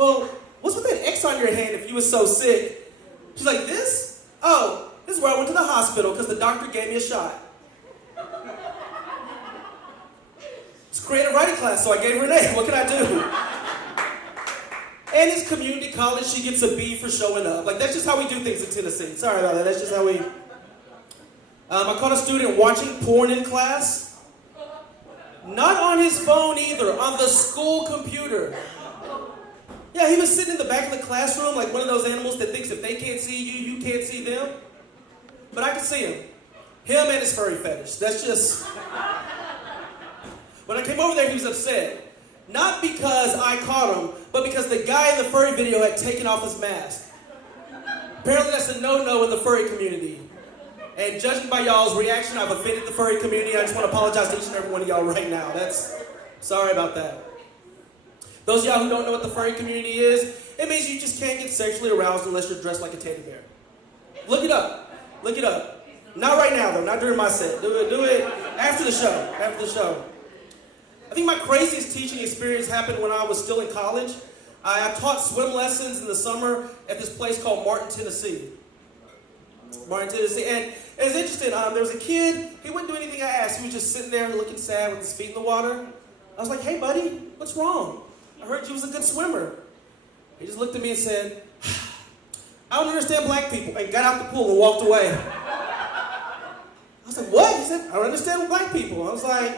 well, what's with that X on your hand if you was so sick? She's like, this? Oh, this is where I went to the hospital because the doctor gave me a shot. It's creative writing class, so I gave her an A. What can I do? And it's community college, she gets a B for showing up. Like, that's just how we do things in Tennessee. Sorry about that, that's just how we... I caught a student watching porn in class. Not on his phone either, on the school computer. Yeah, he was sitting in the back of the classroom like one of those animals that thinks if they can't see you, you can't see them. But I could see him. Him and his furry fetish. That's just... When I came over there, he was upset. Not because I caught him, but because the guy in the furry video had taken off his mask. Apparently that's a no-no in the furry community. And judging by y'all's reaction, I've offended the furry community. I just want to apologize to each and every one of y'all right now. Sorry about that. Those of y'all who don't know what the furry community is, it means you just can't get sexually aroused unless you're dressed like a teddy bear. Look it up. Look it up. Not right now though, not during my set. Do it after the show, I think my craziest teaching experience happened when I was still in college. I taught swim lessons in the summer at this place called Martin, Tennessee. And it's interesting, there was a kid, he wouldn't do anything I asked. He was just sitting there looking sad with his feet in the water. I was like, hey buddy, what's wrong? I heard you was a good swimmer. He just looked at me and said, I don't understand black people, and got out the pool and walked away. I was like, what? He said, I don't understand black people. I was like,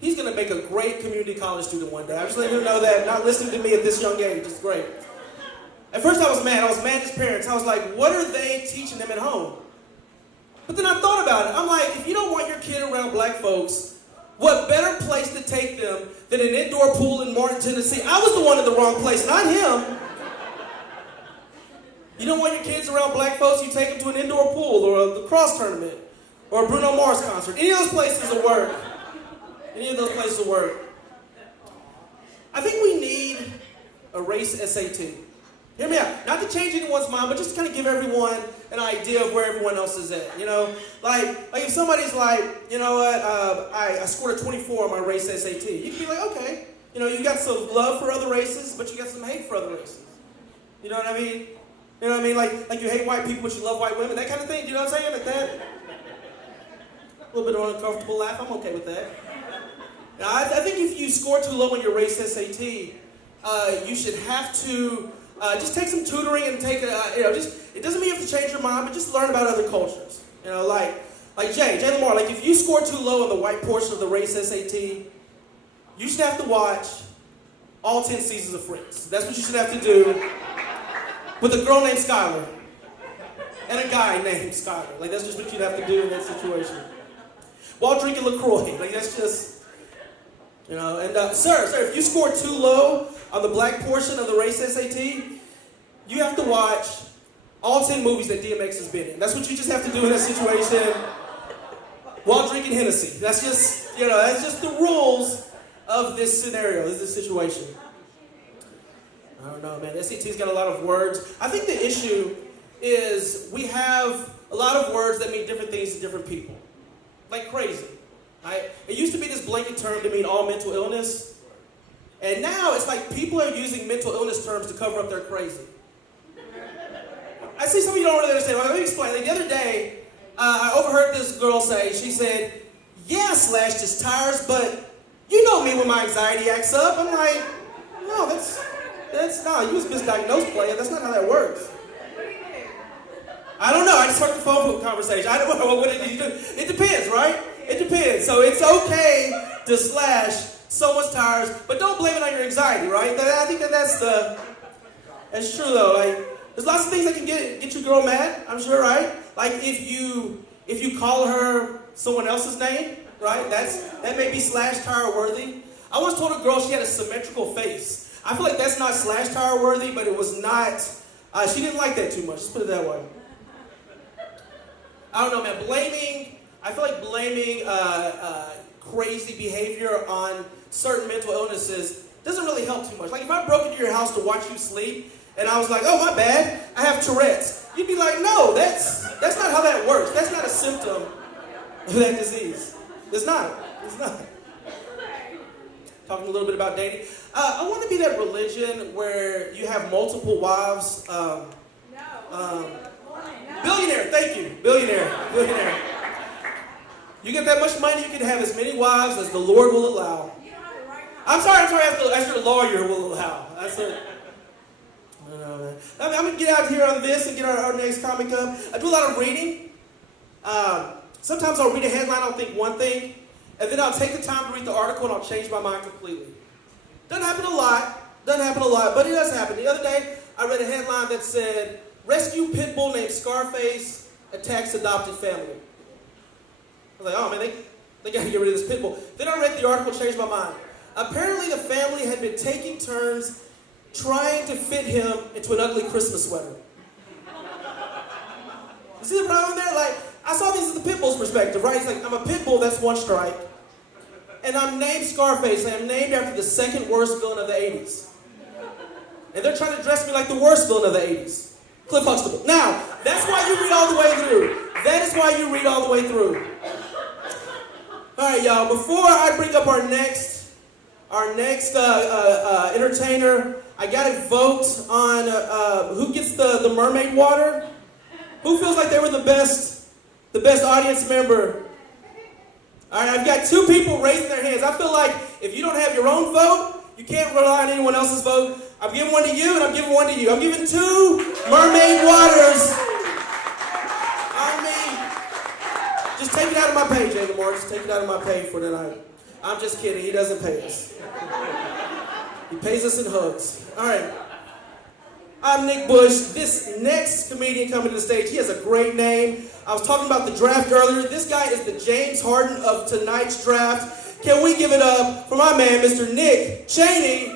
he's going to make a great community college student one day. I just let him know that not listening to me at this young age is great. At first I was mad at his parents. I was like, what are they teaching them at home? But then I thought about it. I'm like, if you don't want your kid around black folks, what better place to take them than an indoor pool in Martin, Tennessee? I was the one in the wrong place, not him. You don't want your kids around black folks, you take them to an indoor pool or a lacrosse tournament or a Bruno Mars concert. Any of those places will work. I think we need a race SAT. Hear me out. Not to change anyone's mind, but just to kind of give everyone an idea of where everyone else is at. You know, like if somebody's like, you know what, I scored a 24 on my race SAT. You can be like, okay, you know, you got some love for other races, but you got some hate for other races. You know what I mean? You know what I mean? Like you hate white people, but you love white women. That kind of thing. Do you know what I'm saying? Like that. A little bit of an uncomfortable laugh. I'm okay with that. Now, I think if you score too low on your race SAT, you should have to just take some tutoring and take it doesn't mean you have to change your mind, but just learn about other cultures. You know, like Jay Lamar, like if you score too low on the white portion of the race SAT, you should have to watch all 10 seasons of Friends. That's what you should have to do with a girl named Skylar and a guy named Skylar. Like that's just what you'd have to do in that situation. While drinking LaCroix, like that's just... You know, and sir, if you score too low on the black portion of the race SAT, you have to watch all 10 movies that DMX has been in. That's what you just have to do in that situation while drinking Hennessy. That's just, you know, that's just the rules of this scenario, this situation. I don't know, man. The SAT's got a lot of words. I think the issue is we have a lot of words that mean different things to different people. Like crazy. It used to be this blanket term to mean all mental illness, and now it's like people are using mental illness terms to cover up their crazy. I see some of you don't really understand. Let me explain. Like the other day, I overheard this girl say, she said, yeah, Slash just tires, but you know me when my anxiety acts up. I'm like, no, you was misdiagnosed, player. That's not how that works. I don't know. I just heard the phone conversation. I don't know what did you do. It depends, right? It depends. So it's okay to slash someone's tires, but don't blame it on your anxiety, right? I think that's true though. Like there's lots of things that can get your girl mad, I'm sure, right? Like if you call her someone else's name, right? That may be slash tire worthy. I once told a girl she had a symmetrical face. I feel like that's not slash tire worthy, but it was not. She didn't like that too much. Let's put it that way. I don't know, man. I feel like blaming crazy behavior on certain mental illnesses doesn't really help too much. Like if I broke into your house to watch you sleep and I was like, oh, my bad, I have Tourette's. You'd be like, no, that's not how that works. That's not a symptom of that disease. It's not. Talking a little bit about dating. I want to be that religion where you have multiple wives. Billionaire, thank you. Billionaire. You get that much money, you can have as many wives as the Lord will allow. I'm sorry, as your lawyer will allow. That's it. I don't know, man. I'm going to get out here on this and get our next comic up. I do a lot of reading. Sometimes I'll read a headline, I'll think one thing, and then I'll take the time to read the article and I'll change my mind completely. Doesn't happen a lot, but it does happen. The other day, I read a headline that said, rescue pit bull named Scarface attacks adopted family. I was like, oh man, they got to get rid of this pit bull. Then I read the article, changed my mind. Apparently the family had been taking turns trying to fit him into an ugly Christmas sweater. You see the problem there? Like, I saw this as the pit bull's perspective, right? It's like, I'm a pit bull, that's one strike. And I'm named Scarface, and I'm named after the second worst villain of the 80s. And they're trying to dress me like the worst villain of the 80s. Cliff Huxtable. Now, that's why you read all the way through. That is why you read all the way through. All right, y'all, before I bring up our next entertainer, I got to vote on who gets the mermaid water. Who feels like they were the best audience member? All right, I've got 2 people raising their hands. I feel like if you don't have your own vote, you can't rely on anyone else's vote. I'm giving one to you, and I'm giving one to you. I'm giving 2 mermaid waters. I mean, just take it out of my pay, Jay Lamar. Just take it out of my pay for tonight. I'm just kidding. He doesn't pay us. He pays us in hugs. All right. I'm Nick Bush. This next comedian coming to the stage, he has a great name. I was talking about the draft earlier. This guy is the James Harden of tonight's draft. Can we give it up for my man, Mr. Nick Cheney?